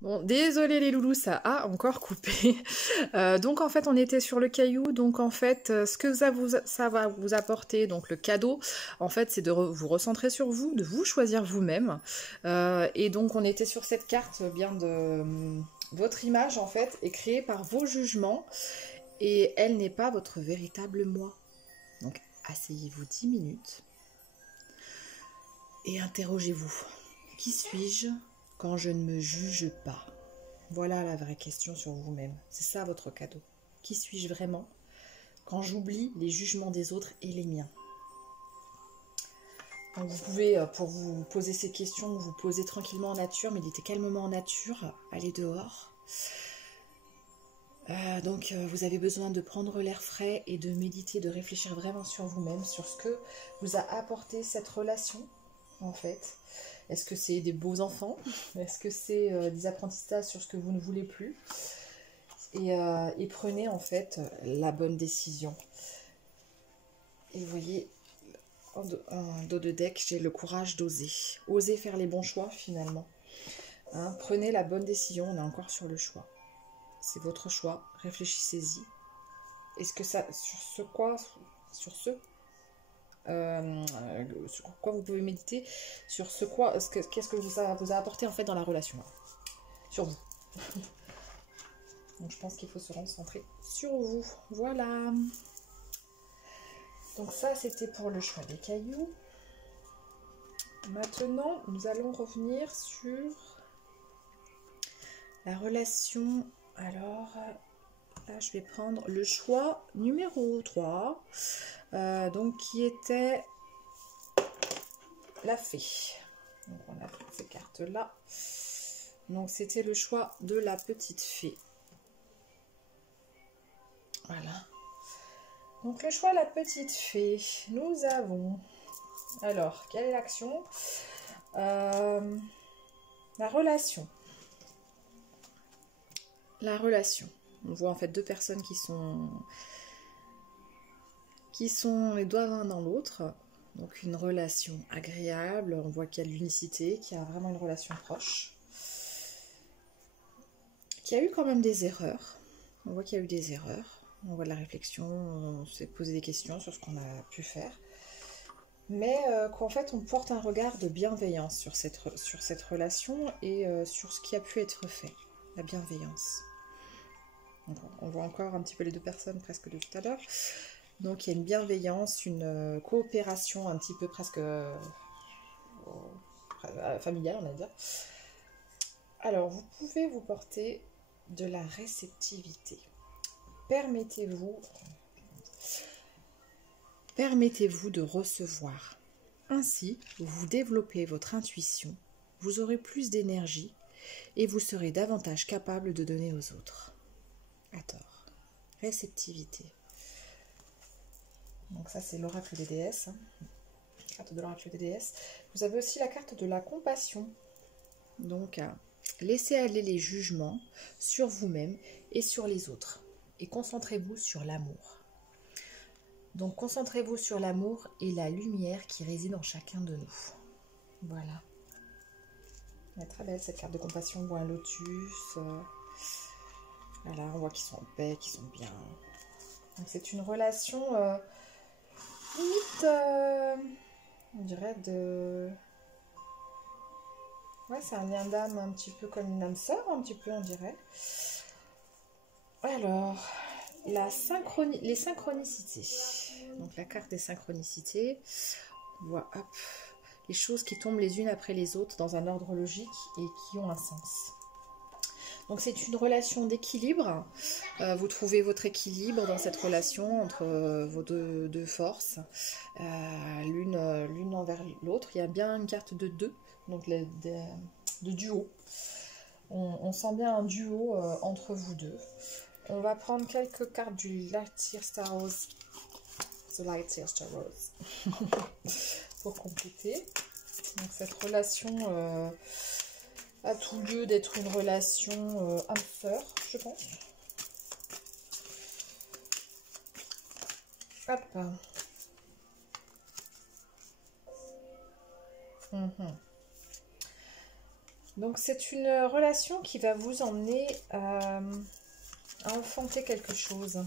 Bon, désolé les loulous, ça a encore coupé. Donc en fait, on était sur le caillou. Donc en fait, ce que ça va vous apporter, donc le cadeau, en fait, c'est de vous recentrer sur vous, de vous choisir vous-même. Et donc on était sur cette carte bien de votre image en fait est créée par vos jugements et elle n'est pas votre véritable moi. Donc asseyez-vous 10 minutes et interrogez-vous. Qui suis-je quand je ne me juge pas? Voilà la vraie question sur vous-même. C'est ça votre cadeau. Qui suis-je vraiment quand j'oublie les jugements des autres et les miens? Donc vous pouvez, pour vous poser ces questions, vous poser tranquillement en nature, méditer calmement en nature, aller dehors. Vous avez besoin de prendre l'air frais et de méditer, de réfléchir vraiment sur vous-même, sur ce que vous a apporté cette relation, en fait. Est-ce que c'est des beaux enfants? Est-ce que c'est des apprentissages sur ce que vous ne voulez plus? Et prenez en fait la bonne décision. Et vous voyez, en dos de deck, j'ai le courage d'oser. Oser faire les bons choix finalement. Hein, prenez la bonne décision, on est encore sur le choix. C'est votre choix, réfléchissez-y. Est-ce que ça, sur quoi vous pouvez méditer, sur ce quoi, qu'est-ce que vous a apporté en fait dans la relation, là, sur vous. Donc je pense qu'il faut se concentrer sur vous. Voilà. Donc ça, c'était pour le choix des cailloux. Maintenant, nous allons revenir sur la relation. Alors, là, je vais prendre le choix numéro 3. Donc, qui était la fée. Donc, on a ces cartes-là. Donc, c'était le choix de la petite fée. Voilà. Donc, le choix de la petite fée. Nous avons... Alors, quelle est l'action? La relation. La relation. On voit en fait deux personnes qui sont les doigts l'un dans l'autre. Donc une relation agréable. On voit qu'il y a de l'unicité, qu'il y a vraiment une relation proche. Qu'il y a eu quand même des erreurs. On voit qu'il y a eu des erreurs. On voit de la réflexion. On s'est posé des questions sur ce qu'on a pu faire. Mais qu'en fait on porte un regard de bienveillance sur cette relation et sur ce qui a pu être fait. La bienveillance. Donc, on voit encore un petit peu les deux personnes presque de tout à l'heure. Donc il y a une bienveillance, une coopération un petit peu presque familiale, on va dire. Alors vous pouvez vous porter de la réceptivité. Permettez-vous de recevoir. Ainsi, vous développez votre intuition, vous aurez plus d'énergie et vous serez davantage capable de donner aux autres. À tort. Réceptivité. Donc ça c'est l'oracle des déesses. Carte de l'oracle des déesses. Vous avez aussi la carte de la compassion. Donc laissez aller les jugements sur vous-même et sur les autres. Et concentrez-vous sur l'amour. Donc concentrez-vous sur l'amour et la lumière qui réside en chacun de nous. Voilà. Elle est très belle cette carte de compassion. On voit un lotus. Voilà, on voit qu'ils sont en paix, qu'ils sont bien. Donc c'est une relation limite, on dirait de... Ouais, c'est un lien d'âme un petit peu comme une âme sœur, un petit peu on dirait. Alors, les synchronicités. Donc la carte des synchronicités. On voit hop, les choses qui tombent les unes après les autres dans un ordre logique et qui ont un sens. Donc c'est une relation d'équilibre. Vous trouvez votre équilibre dans cette relation entre vos deux forces, l'une envers l'autre. Il y a bien une carte de deux, donc de duo. On sent bien un duo entre vous deux. On va prendre quelques cartes du Light Year Star Rose. The Light Year Star Rose. Pour compléter. Donc cette relation... a tout lieu d'être une relation âme-sœur, je pense. Hop. Donc c'est une relation qui va vous emmener à enfanter quelque chose,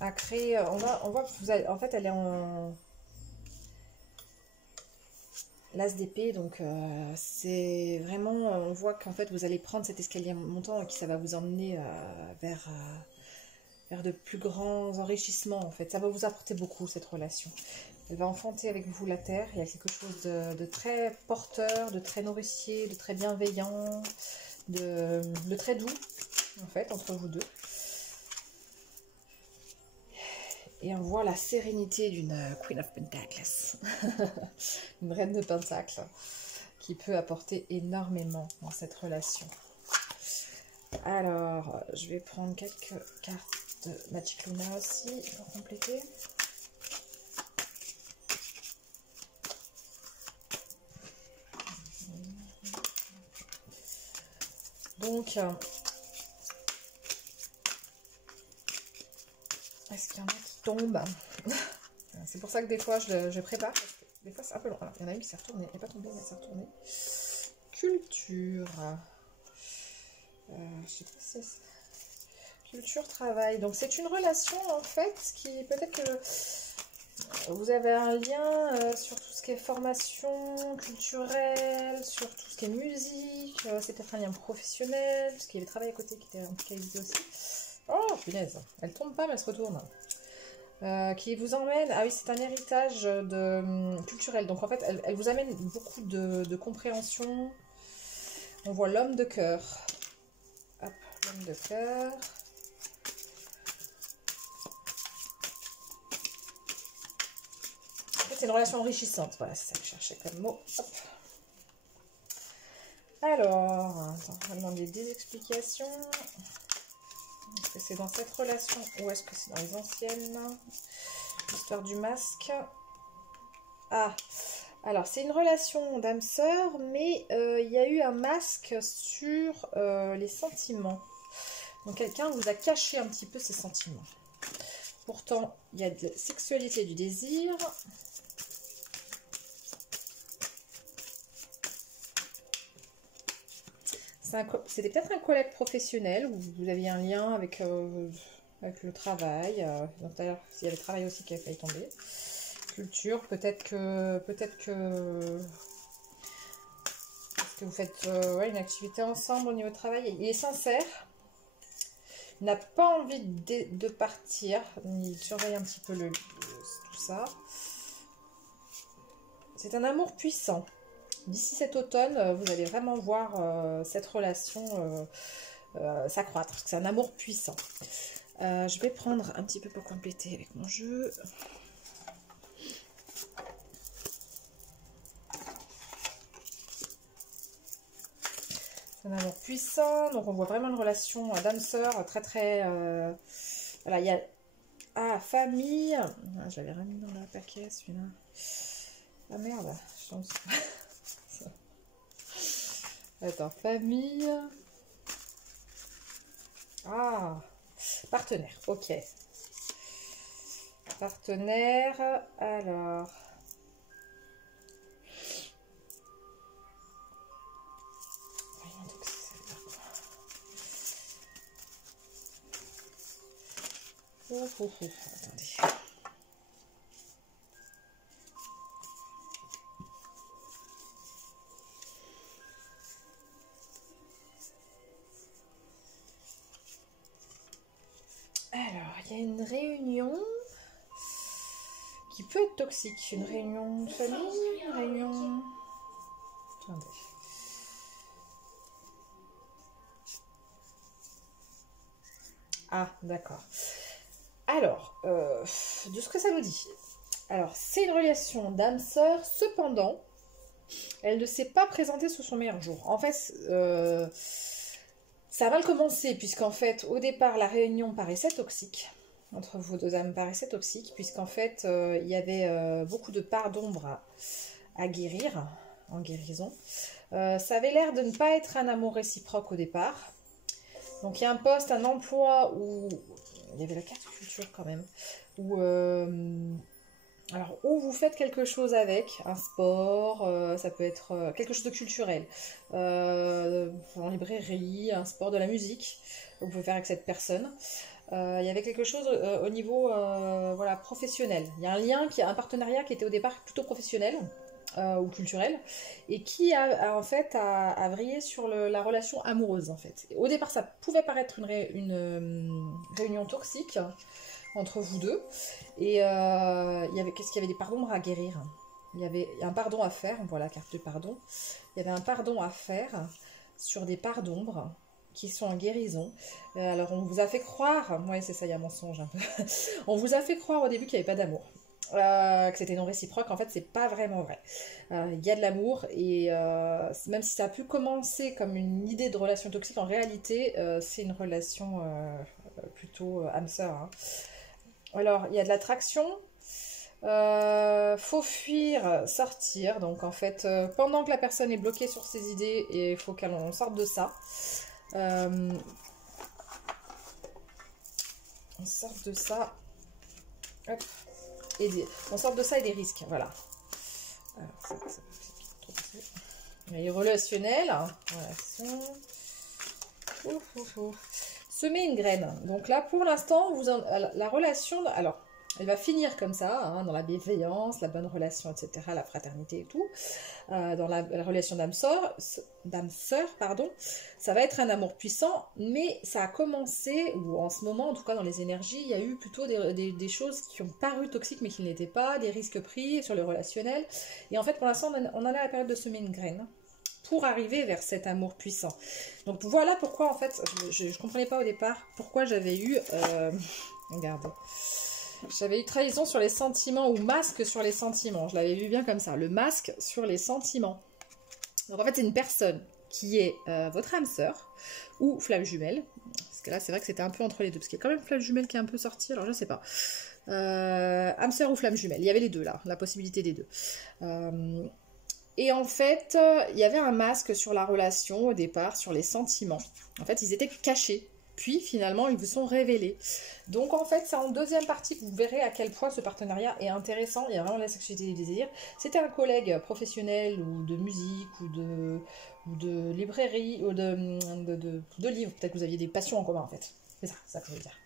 à créer. On voit que vous allez, en fait, elle est en l'as d'épée, donc c'est vraiment, on voit qu'en fait vous allez prendre cet escalier montant et que ça va vous emmener vers de plus grands enrichissements. En fait, ça va vous apporter beaucoup cette relation. Elle va enfanter avec vous la terre. Il y a quelque chose de très porteur, de très nourricier, de très bienveillant, de très doux, en fait, entre vous deux. Et on voit la sérénité d'une Queen of Pentacles, une reine de Pentacles, qui peut apporter énormément dans cette relation. Alors, je vais prendre quelques cartes de Magic Luna aussi pour compléter. Donc, est-ce qu'il y en a qui tombent? C'est pour ça que des fois je prépare, parce que des fois c'est un peu long. Alors, il y en a une qui s'est retournée, elle n'est pas tombée, mais elle s'est retournée. Culture. Je sais pas si c'est... Culture, travail. Donc c'est une relation en fait qui peut-être que vous avez un lien sur tout ce qui est formation culturelle, sur tout ce qui est musique, c'est peut-être un lien professionnel, parce qu'il y avait travail à côté qui était en tout cas évité aussi. Oh punaise, elle tombe pas mais elle se retourne. Qui vous emmène, ah oui c'est un héritage culturel, donc en fait elle vous amène beaucoup de compréhension. On voit l'homme de cœur. Hop, l'homme de cœur. En fait, c'est une relation enrichissante. Voilà, c'est ça que je cherchais comme mot. Hop. Alors, attends, on va demander des explications. Est-ce que c'est dans cette relation ou est-ce que c'est dans les anciennes? L'histoire du masque. Ah, alors c'est une relation d'âme-sœur, mais il y a eu un masque sur les sentiments. Donc quelqu'un vous a caché un petit peu ses sentiments. Pourtant, il y a de la sexualité, du désir. C'était peut-être un collègue professionnel où vous aviez un lien avec, avec le travail. D'ailleurs, il y avait le travail aussi qui a failli tomber. Culture, peut-être que vous faites ouais, une activité ensemble au niveau de travail. Il est sincère. Il n'a pas envie de partir. Il surveille un petit peu tout ça. C'est un amour puissant. D'ici cet automne, vous allez vraiment voir cette relation s'accroître. Parce que c'est un amour puissant. Je vais prendre un petit peu pour compléter avec mon jeu. Un amour puissant, donc on voit vraiment une relation d'âme-sœur très voilà, il y a... Ah, famille. Ah, je l'avais remis dans le paquet, celui-là. Ah merde, je pense... Attends, famille. Ah, partenaire, ok. Partenaire, alors... Attendez. Alors, il y a une réunion qui peut être toxique. Une réunion de famille, une réunion... Attendez. Ah, d'accord. Alors, de ce que ça nous dit. Alors, c'est une relation d'âme-sœur, cependant, elle ne s'est pas présentée sous son meilleur jour. En fait, ça a mal commencé, puisqu'en fait, au départ, la réunion paraissait toxique. Entre vos deux âmes paraissait toxique, puisqu'en fait, il y avait beaucoup de parts d'ombre à guérir, en guérison. Ça avait l'air de ne pas être un amour réciproque au départ. Donc, il y a un poste, un emploi où... Il y avait la carte culture quand même. Où, Alors, ou vous faites quelque chose avec, un sport, ça peut être quelque chose de culturel, en librairie, un sport, de la musique, que vous pouvez faire avec cette personne. Il y avait quelque chose au niveau voilà, professionnel. Il y a un lien, un partenariat qui était au départ plutôt professionnel ou culturel et qui en fait a vrillé sur la relation amoureuse en fait. Au départ, ça pouvait paraître une réunion toxique entre vous deux. Et qu'est-ce qu'il y avait des pardons à guérir. Il y avait un pardon à faire, voilà, carte de pardon. Il y avait un pardon à faire sur des parts d'ombre qui sont en guérison. Alors on vous a fait croire, oui c'est ça, il y a mensonge un peu. On vous a fait croire au début qu'il n'y avait pas d'amour. Que c'était non réciproque, en fait c'est pas vraiment vrai. Il y a de l'amour et même si ça a pu commencer comme une idée de relation toxique, en réalité c'est une relation plutôt âme sœur. Hein. Alors il y a de l'attraction, faut fuir, sortir, donc en fait pendant que la personne est bloquée sur ses idées, il faut qu'on sorte de ça. On sorte de ça. Hop. On sort de ça et des risques, voilà. Alors, les relationnels, relation. Semer une graine. Donc là, pour l'instant, la relation, alors, elle va finir comme ça, hein, dans la bienveillance, la bonne relation, etc., la fraternité et tout. Dans la relation d'âme-sœur, pardon, ça va être un amour puissant, mais ça a commencé, ou en ce moment, en tout cas dans les énergies, il y a eu plutôt des choses qui ont paru toxiques, mais qui ne l'étaient pas, des risques pris sur le relationnel. Et en fait, pour l'instant, on en a la période de semer une graine pour arriver vers cet amour puissant. Donc voilà pourquoi, en fait, je ne comprenais pas au départ pourquoi j'avais eu... regardez. J'avais eu trahison sur les sentiments ou masque sur les sentiments. Je l'avais vu bien comme ça. Le masque sur les sentiments. Donc en fait, c'est une personne qui est votre âme sœur ou flamme jumelle. Parce que là, c'est vrai que c'était un peu entre les deux. Parce qu'il y a quand même flamme jumelle qui est un peu sortie. Alors, je ne sais pas. Âme sœur ou flamme jumelle. Il y avait les deux là. La possibilité des deux. Et en fait, il y avait un masque sur la relation au départ, sur les sentiments. En fait, ils étaient cachés. Puis finalement, ils vous sont révélés. Donc en fait, c'est en deuxième partie que vous verrez à quel point ce partenariat est intéressant. Il y a vraiment la sexualité du désir. C'était un collègue professionnel ou de musique ou de librairie ou de livres. Peut-être que vous aviez des passions en commun en fait. C'est ça que je veux dire.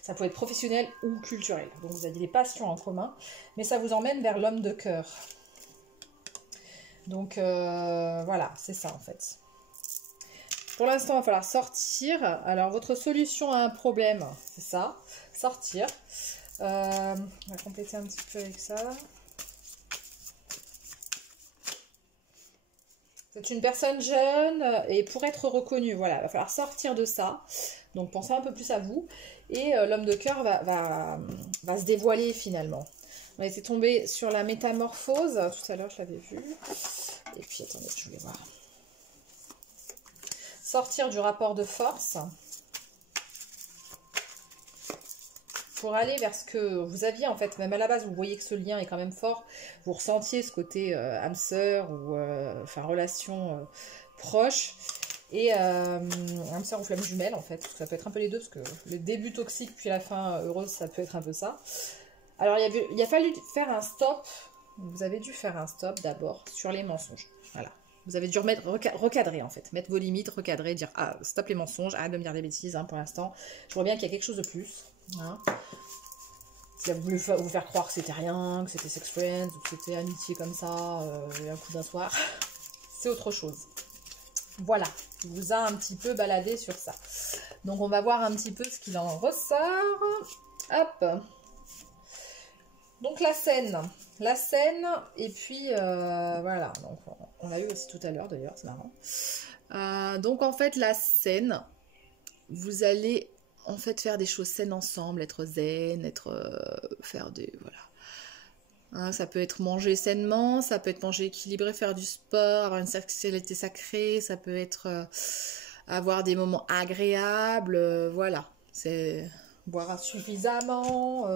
Ça peut être professionnel ou culturel. Donc vous aviez des passions en commun. Mais ça vous emmène vers l'homme de cœur. Donc voilà, c'est ça en fait. Pour l'instant, il va falloir sortir. Alors, votre solution à un problème, c'est ça, sortir. On va compléter un petit peu avec ça. Vous êtes une personne jeune et pour être reconnue, voilà, il va falloir sortir de ça. Donc, pensez un peu plus à vous. Et l'homme de cœur va se dévoiler finalement. On va essayer de tomber sur la métamorphose. Tout à l'heure, je l'avais vu. Et puis, attendez, je vais voir. Sortir du rapport de force pour aller vers ce que vous aviez en fait. Même à la base, vous voyez que ce lien est quand même fort. Vous ressentiez ce côté âme sœur ou enfin relation proche. Et âme sœur ou flamme jumelle en fait. Ça peut être un peu les deux parce que le début toxique puis la fin heureuse, ça peut être un peu ça. Alors il a fallu faire un stop. Vous avez dû faire un stop d'abord sur les mensonges. Voilà. Vous avez dû recadrer en fait, mettre vos limites, recadrer, dire ah stop les mensonges, arrête de me dire des bêtises hein, pour l'instant. Je vois bien qu'il y a quelque chose de plus. Hein. Si vous voulez vous faire croire que c'était rien, que c'était sex friends, ou que c'était amitié comme ça, un coup d'un soir, c'est autre chose. Voilà, il vous a un petit peu baladé sur ça. Donc on va voir un petit peu ce qu'il en ressort. Hop. Donc la scène, et puis voilà, donc on l'a eu aussi tout à l'heure d'ailleurs, c'est marrant. Donc en fait la scène, vous allez en fait faire des choses saines ensemble, être zen, faire des, voilà. Hein, ça peut être manger sainement, ça peut être manger équilibré, faire du sport, avoir une sexualité sacrée, ça peut être avoir des moments agréables, voilà, c'est... boire suffisamment.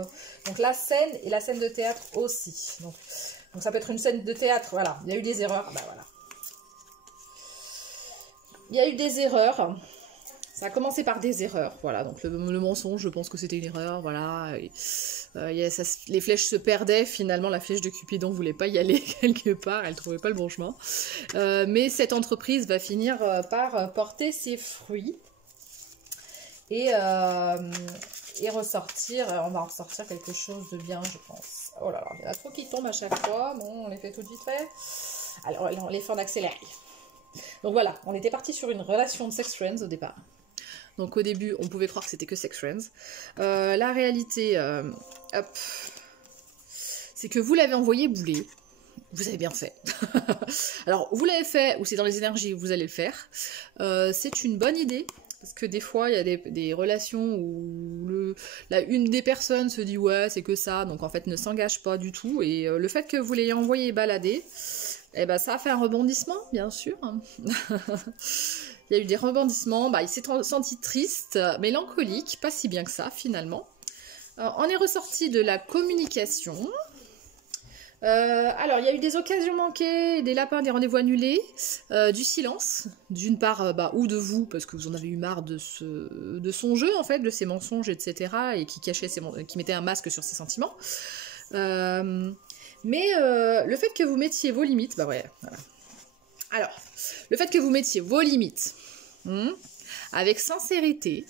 Donc la scène et la scène de théâtre aussi. Donc ça peut être une scène de théâtre, voilà. Il y a eu des erreurs, bah voilà. Il y a eu des erreurs. Ça a commencé par des erreurs, voilà, donc le mensonge, je pense que c'était une erreur, voilà, et, les flèches se perdaient, finalement la flèche de Cupidon voulait pas y aller quelque part, elle trouvait pas le bon chemin, mais cette entreprise va finir par porter ses fruits, et ressortir, on va en ressortir quelque chose de bien, je pense. Oh là là, il y en a trop qui tombent à chaque fois, bon, on les fait tout de vite fait, alors on les fait en accéléré. Donc voilà, on était parti sur une relation de sex friends au départ. Donc au début, on pouvait croire que c'était que sex friends. La réalité, hop, c'est que vous l'avez envoyé bouler. Vous avez bien fait. Alors, vous l'avez fait, ou c'est dans les énergies, vous allez le faire. C'est une bonne idée, parce que des fois, il y a des relations où une des personnes se dit « ouais, c'est que ça », donc en fait ne s'engage pas du tout. Et le fait que vous l'ayez envoyé balader, eh ben, ça a fait un rebondissement, bien sûr. Il y a eu des rebondissements, il s'est senti triste, mélancolique, pas si bien que ça finalement. On est ressorti de la communication. Alors, il y a eu des occasions manquées, des lapins, des rendez-vous annulés, du silence, d'une part, ou de vous, parce que vous en avez eu marre de son jeu, en fait, de ses mensonges, etc., et qui mettait un masque sur ses sentiments. Mais le fait que vous mettiez vos limites, voilà. Alors, le fait que vous mettiez vos limites avec sincérité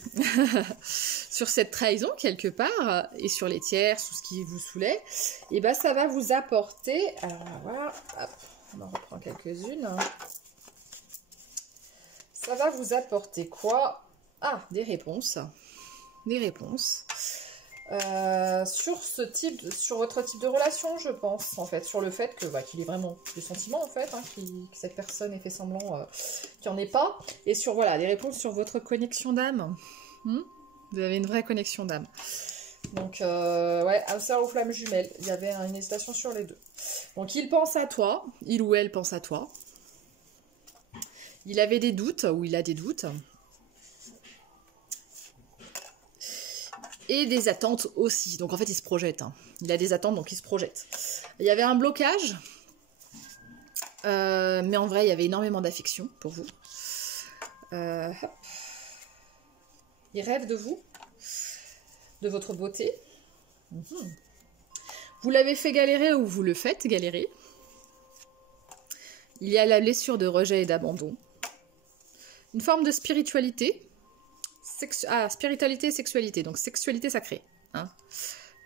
sur cette trahison quelque part et sur les tiers, tout ce qui vous saoulait, et ben ça va vous apporter. Alors voilà, hop, on en reprend quelques-unes. Ça va vous apporter quoi? Ah, des réponses. Des réponses. Sur votre type de relation, je pense, en fait, sur le fait que qu'il ait vraiment des sentiments, en fait, que cette personne ait fait semblant qu'il n'y en ait pas, et sur, voilà, des réponses sur votre connexion d'âme. Vous avez une vraie connexion d'âme. Donc, ouais, Hamster ou flamme jumelle, il y avait une hésitation sur les deux. Donc, il pense à toi, il ou elle pense à toi. Il avait des doutes, ou il a des doutes. Et des attentes aussi. Donc en fait, il se projette. Il a des attentes, donc il se projette. Il y avait un blocage. Mais en vrai, il y avait énormément d'affection pour vous. Il rêve de vous. De votre beauté. Vous l'avez fait galérer ou vous le faites galérer. Il y a la blessure de rejet et d'abandon. Une forme de spiritualité. Spiritualité et sexualité, donc sexualité sacrée.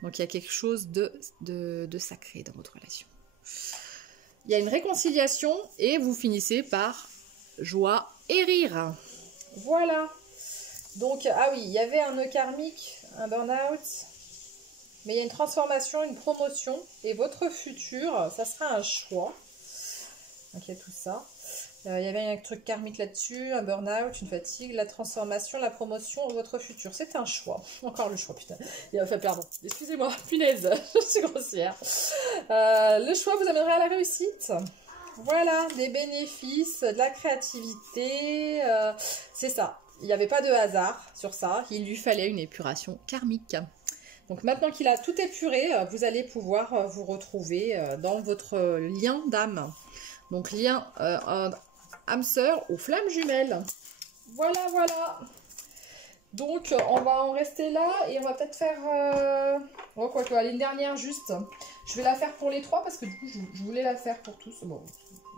Donc il y a quelque chose de sacré dans votre relation. Il y a une réconciliation et vous finissez par joie et rire. Voilà. Donc, ah oui, il y avait un nœud karmique, un burn-out, mais il y a une transformation, une promotion, et votre futur, ça sera un choix. Donc il y a tout ça. Il y avait un truc karmique là-dessus, un burn-out, une fatigue, la transformation, la promotion, votre futur. C'est un choix. Encore le choix, putain. Enfin, pardon. Excusez-moi, punaise, je suis grossière. Le choix vous amènera à la réussite. Voilà, des bénéfices, de la créativité. C'est ça. Il n'y avait pas de hasard sur ça. Il lui fallait une épuration karmique. Donc maintenant qu'il a tout épuré, vous allez pouvoir vous retrouver dans votre lien d'âme. Donc lien âme sœur aux flammes jumelles. Voilà, voilà. Donc on va en rester là et on va peut-être faire... Oh, quoi que, allez, une dernière juste. Je vais la faire pour les trois parce que du coup je voulais la faire pour tous. Bon,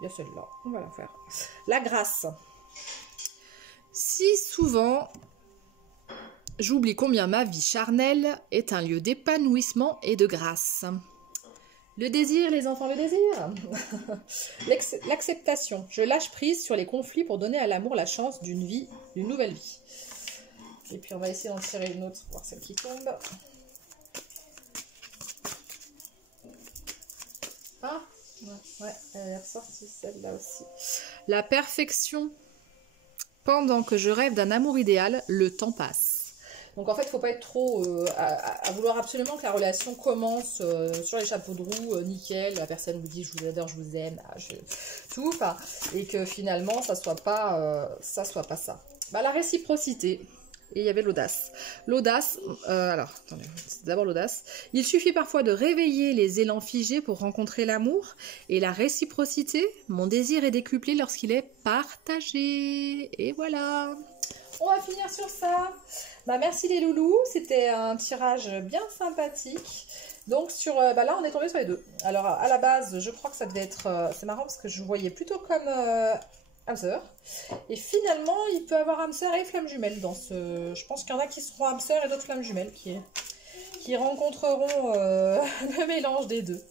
il y a celle-là. On va la faire. La grâce. Si souvent... J'oublie combien ma vie charnelle est un lieu d'épanouissement et de grâce. Le désir, les enfants, le désir. L'acceptation. Je lâche prise sur les conflits pour donner à l'amour la chance d'une vie, d'une nouvelle vie. Et puis on va essayer d'en tirer une autre pour voir celle qui tombe. Ah, ouais, elle est ressortie celle-là aussi. La perfection. Pendant que je rêve d'un amour idéal, le temps passe. Donc en fait, il ne faut pas être trop à vouloir absolument que la relation commence sur les chapeaux de roue, nickel, la personne vous dit je vous adore, je vous aime, tout, et que finalement ça soit pas ça. La réciprocité, et il y avait l'audace. L'audace, alors, attendez, c'est d'abord l'audace. Il suffit parfois de réveiller les élans figés pour rencontrer l'amour, et la réciprocité, mon désir est décuplé lorsqu'il est partagé. Et voilà. on va finir sur ça. Bah, merci les loulous, c'était un tirage bien sympathique. Donc sur, là on est tombé sur les deux. Alors à la base, je crois que ça devait être, c'est marrant parce que je voyais plutôt comme âme sœur. Et finalement, il peut avoir âme sœur et flamme jumelle dans ce... Je pense qu'il y en a qui seront âme sœur et d'autres flammes jumelles qui rencontreront le mélange des deux.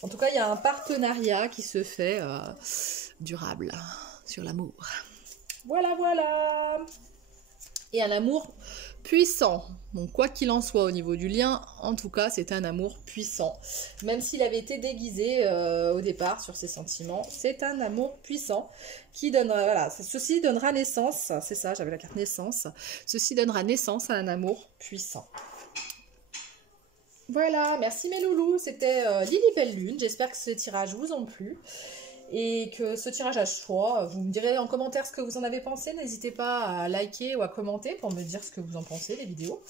En tout cas, il y a un partenariat qui se fait durable sur l'amour. Voilà, voilà. Et un amour puissant. Donc quoi qu'il en soit au niveau du lien, en tout cas c'est un amour puissant. Même s'il avait été déguisé au départ sur ses sentiments, c'est un amour puissant qui donnera, voilà, ceci donnera naissance, c'est ça, j'avais la carte naissance, ceci donnera naissance à un amour puissant. Voilà, merci mes loulous, c'était Lily Belle Lune, j'espère que ces tirages vous ont plu. Et que ce tirage à choix, vous me direz en commentaire ce que vous en avez pensé. N'hésitez pas à liker ou à commenter pour me dire ce que vous en pensez des vidéos.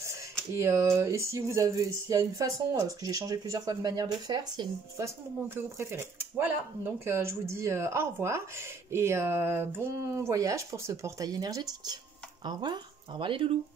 Et si vous avez, s'il y a une façon, parce que j'ai changé plusieurs fois de manière de faire, s'il y a une façon que vous préférez. Voilà, donc je vous dis au revoir et bon voyage pour ce portail énergétique. Au revoir les loulous.